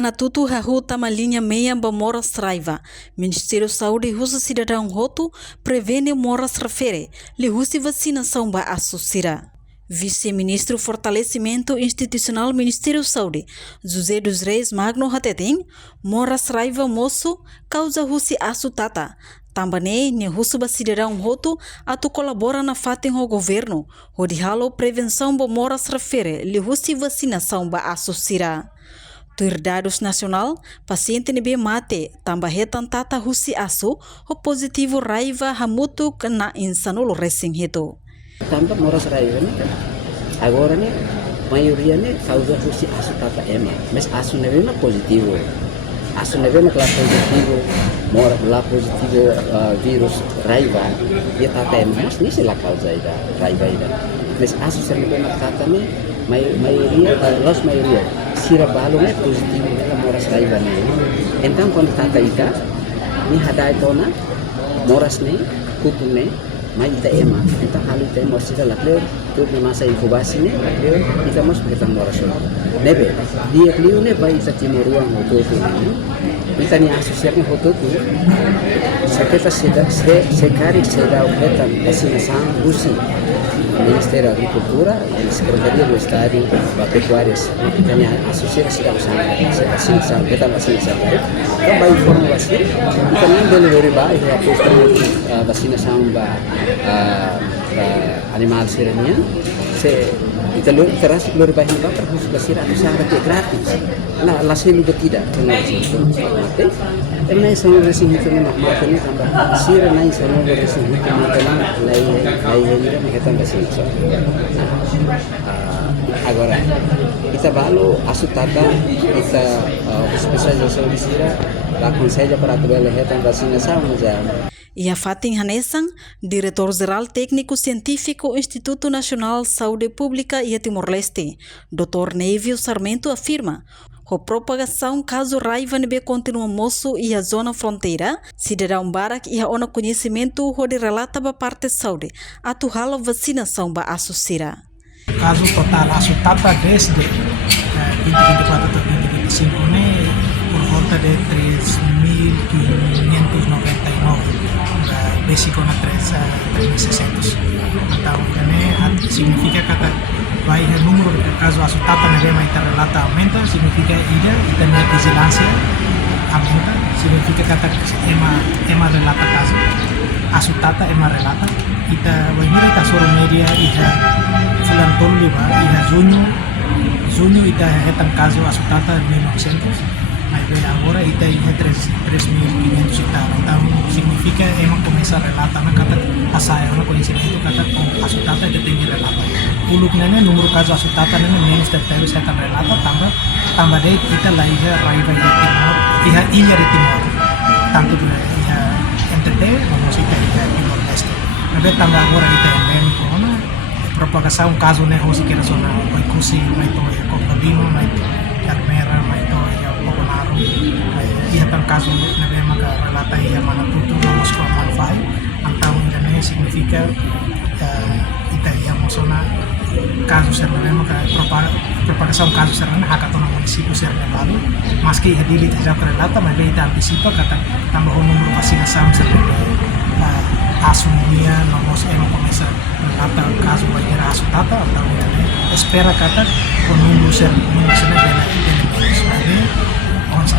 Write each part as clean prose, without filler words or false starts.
Mana tutu hahu tama linha meia ba Moras Raiva. Ministério da Saúde Russo Cidadão Roto prevene Moras refere li husi vacinação ba associra. Vice-ministro Fortalecimento Institucional Ministério da Saúde, José dos Reis Magno Hateting, Moras Raiva moço, causa husi assutata. Também ne husu ba cidadão roto atu colabora na fatem o governo, onde halo prevenção ba Moras refere li husi vacinação ba associra. Tuir dados nacional, paciente nebe mate, tambah tata husi asu, o positivo raiva hamutu kena insanulo racing itu. Tambah Moras Raiva nih kan, agora nih maioria nih causa husi asu tata ema, mas asu nebe na positivo, asu nebe na kelas positivo, mora la positivo virus raiva, dia tata ema, mas ini sila causa ida raiva ida, mas asu nebe na tata nih maioria, los maioria sira balong é positivo da Moras Raiva né. Então quando tata ita ni hadai tona Moras né kutu né mai ita ema então halu ita ema sira lakleur tu na masa inkubasi né lakleur ita mas kita Moras nebe dia kliu né vai ita timo ruang hoto tu ita ni asosiasi com hoto tu saketa sekari seda objetan vacinação rusi Ministério da Agricultura e Secretaria do Estado da Pecuárias tem associação da vacinação, da vacinação. Também informa vacina, e também delivery vai a posta vacinação da animal serenian. Se kita terus lori bahin bakar harus basira itu sangat gratis. Nah, langsung juga tidak kena mati. Emang sama racing itu memang mati ni tambah sira naik sama racing itu makanan lain mereka tambah sih. Agora kita balu asutata kita especialização de sira aconselha para trabalhar também vacinação já. E a Fatin Hanesang, diretor-geral técnico científico Instituto Nacional de Saúde Pública e Timor-Leste, Dr. Neivio Sarmento afirma: a propagação caso raiva nebe continua moço e a zona fronteira, cidadão barak e a ona conhecimento onde relata ba parte saúde, atuhala vacinação ba associra. Caso total assutata desde 2024 até 2025 por volta de 3.599 básico na 3.600. Então, significa que vai o número de casos assutata na bema ita relata aumenta, significa ida ita na vigilância aumenta, significa que ema relata caso assutata ema relata ita vai mira ita soro media ita fulan tolu ba ita junho ita hetan caso assutata 1900. Mas agora ita é 3.500 então significa ema começa a relatar na kata asaya na conhecimento kata assutata ita tem relata uluk nene número caso assutata nene menos de terus akan relata tambah deh ita lah iha raiva di timor iha ilha di timor tanto iha NTT vamos ita iha Timor Leste nabe tambah agora ita endemi corona propagação caso né hoje que era zona vai cusi vai to ya Cocodino vai Carmera vai to ya Poconaro iha tan caso na bema ka relata iha mana tutu vamos com malfai antau ini significa ita iha mosona caso serna ka propagação caso serna hakato na município serna balu maski iha dili ita relata mas ita antecipa kata tambah número vacinação serna asumia nomos ema começa relata caso vai ter assutata atau espera kata com número serna bela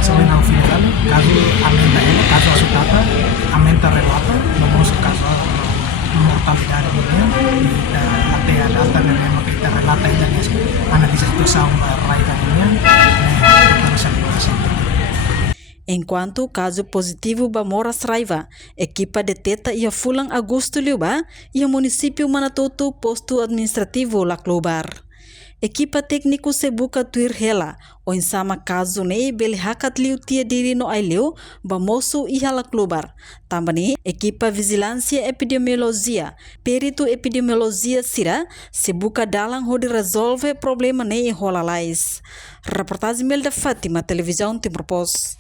sampai na final caso aumenta ela caso assutata aumenta relata nomos caso mortalidade até a data mesmo que está relata ainda analisa situação raiva Enquanto caso positivo ba Moras Raiva, equipa deteta ia fulang Agosto liuba ia município Manatoto posto administrativo Laclobar. Equipa técnico sebuka tuir hela, o insama caso ne beli hakat liu tia diri no aileu, ba moço iha Laclobar. Também equipa vigilância epidemiologia, perito epidemiologia sira, sebuka dalang hodi resolve problema ne holalais. Reportagem Mel da Fátima, televisão Timor Post.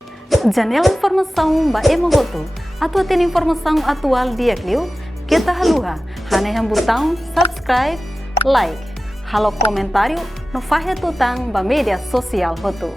Janela informação ba emogoto, atua tem informação atual dia kliu, kita haluha, haneham botão subscribe, like. Halo komentário no Fahe Tutang ba media sosial hotu.